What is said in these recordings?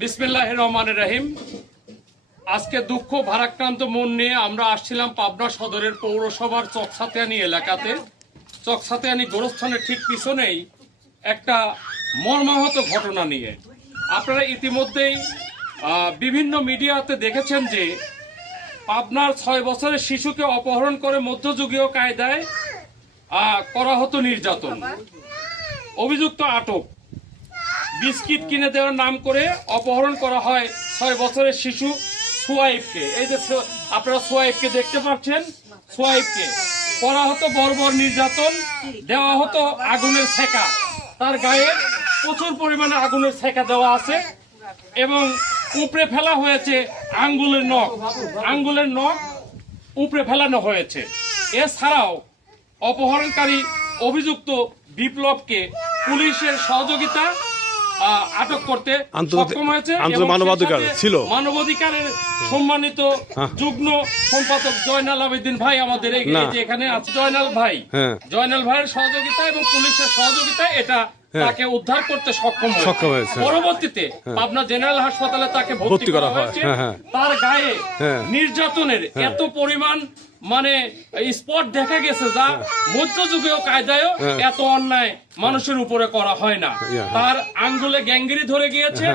বিসমিল্লাহির রহমানির রহিম। আজকে দুঃখ ভারাক্রান্ত মন নিয়ে আমরা আসছিলাম পাবনা সদরের পৌরসভার চকসাতিয়ানি এলাকাতে। চকসাতিয়ানি গোরস্থানের ঠিক পিছনেই একটা মর্মাহত ঘটনা নিয়ে আপনারা ইতিমধ্যেই বিভিন্ন মিডিয়াতে দেখেছেন যে পাবনার 6 বছরের শিশুকে অপহরণ করে মধ্যযুগীয় কায়দায় করা হতো নির্যাতন। অভিযুক্ত আটক। বিস্কিট কিনে দেওয়ার নাম করে অপহরণ করা হয় 6 বছরের শিশু সোয়াইবকে। এই যে আপনারা সোয়াইবকে দেখতে পাচ্ছেন, সোয়াইবকে করা হতো বর্বর নির্যাতন, দেওয়া হতো আগুনের ছেঁকা। তার গায়ে প্রচুর পরিমাণে আগুনের ছেঁকা দেওয়া আছে এবং উপড়ে ফেলা হয়েছে আঙ্গুলের নখ উপড়ে ফেলানো হয়েছে। এছাড়াও অপহরণকারী অভিযুক্ত বিপ্লবকে পুলিশের সহযোগিতা আটক করতে সক্ষম হয়েছে। মানবাধিকারের সম্মানিত যুগ্ম সম্পাদক জয়নাল আবেদিন ভাই আমাদের এখানে আছে। জয়নাল ভাইয়ের সহযোগিতা এবং পুলিশের সহযোগিতা এটা তাকে উদ্ধার করতে সক্ষম হয়েছে। পরবর্তীতে পাবনা জেনারেল হাসপাতালে তাকে ভর্তি করা হয়েছে। তার গায়ে নির্যাতনের এত পরিমাণ স্পট দেখা গেছে যা মধ্যযুগীয় কায়দায়ও এত অন্যায় মানুষের উপরে করা হয় না। তার আঙ্গুলে গ্যাঙ্গিরি ধরে গিয়েছে।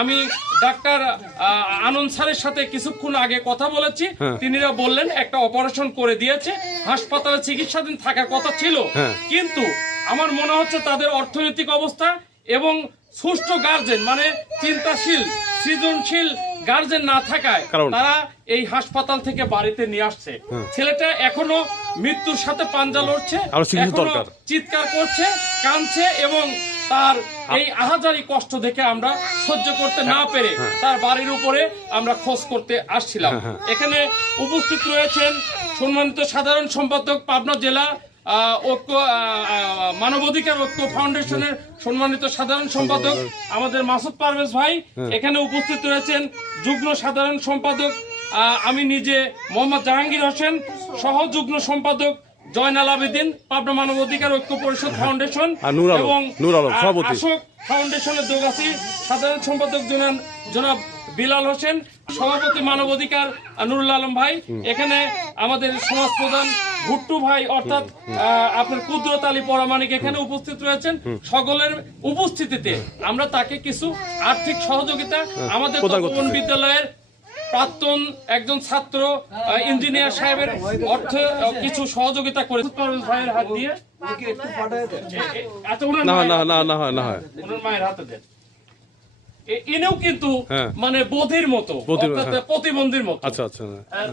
আমি ডাক্তার আনন্দ স্যারের সাথে কিছুক্ষণ আগে কথা বলেছি, তিনিরা বললেন একটা অপারেশন করে দিয়েছে, হাসপাতালে চিকিৎসাধীন থাকার কথা ছিল। কিন্তু আমার মনে হচ্ছে তাদের অর্থনৈতিক অবস্থা এবং সুষ্ঠু গার্জেন চিন্তাশীল সৃজনশীল গার্জেন না থাকায় তারা এই হাসপাতাল থেকে বাড়িতে নিয়ে আসছে। ছেলেটা এখনো মৃত্যুর সাথে পাঞ্জা লড়ছে, চিৎকার করছে, কাঁদছে এবং তার এই আহাজারি কষ্ট দেখে আমরা সহ্য করতে না পেরে তার বাড়ির উপরে আমরা খোঁজ করতে আসছিলাম। এখানে উপস্থিত রয়েছেন সম্মানিত সাধারণ সম্পাদক পাবনা জেলা ঐক্য মানবাধিকার ঐক্য ফাউন্ডেশনের সম্মানিত সাধারণ সম্পাদক আমাদের মাসুদ পারভেজ ভাই। এখানে উপস্থিত রয়েছেন যুগ্ম সাধারণ সম্পাদক আমি নিজে মোহাম্মদ জাহাঙ্গীর হোসেন, সহ যুগ্ম সম্পাদক জয়নাল আবেদিন পাবনা মানবাধিকার ঐক্য পরিষদ ফাউন্ডেশন এবং আশোক ফাউন্ডেশনের দোগাছি সাধারণ সম্পাদক জনাব বিলাল হোসেন, সভাপতি মানবাধিকার নুরুল আলম ভাই। এখানে আমাদের সমাজ প্রধান ভুট্টু ভাই অর্থাৎ আপনার কুদরত আলী পরামানিক এখানে উপস্থিত রয়েছেন। সকলের উপস্থিতিতে আমরা তাকে কিছু আর্থিক সহযোগিতা আমাদের বিদ্যালয়ের প্রাক্তন একজন ছাত্র ইঞ্জিনিয়ার সাহেবের অর্থ কিছু সহযোগিতা করে ভাইয়ের হাত দিয়ে মায়ের হাতে দেন। এনেও কিন্তু বধির মতো প্রতিবন্ধীর মতো।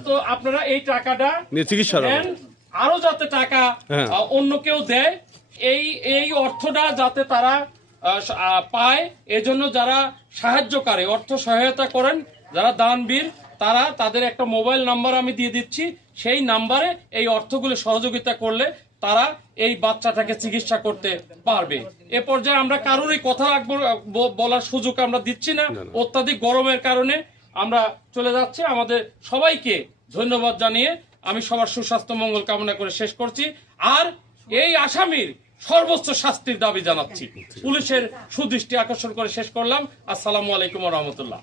তো আপনারা এই টাকাটা চিকিৎসা দেন, আরো যাতে টাকা অন্য কেউ দেয়, এই অর্থটা যাতে তারা পায়, এজন্য যারা সাহায্যকারী অর্থ সহায়তা করেন, যারা দানবীর, তারা তাদের একটা মোবাইল নাম্বার আমি দিয়ে দিচ্ছি, সেই নাম্বারে এই অর্থগুলো সহযোগিতা করলে তারা এই বাচ্চাটাকে চিকিৎসা করতে পারবে। এ পর্যায়ে আমরা কারোরই কথা বলার সুযোগ আমরা দিচ্ছি না, অত্যাধিক গরমের কারণে আমরা চলে যাচ্ছি। আমাদের সবাইকে ধন্যবাদ জানিয়ে আমি সবার সুস্বাস্থ্য মঙ্গল কামনা করে শেষ করছি। আর এই আসামির সর্বোচ্চ শাস্তির দাবি জানাচ্ছি। পুলিশের সুদৃষ্টি আকর্ষণ করে শেষ করলাম। আসসালামু আলাইকুম ওয়া রাহমাতুল্লাহ।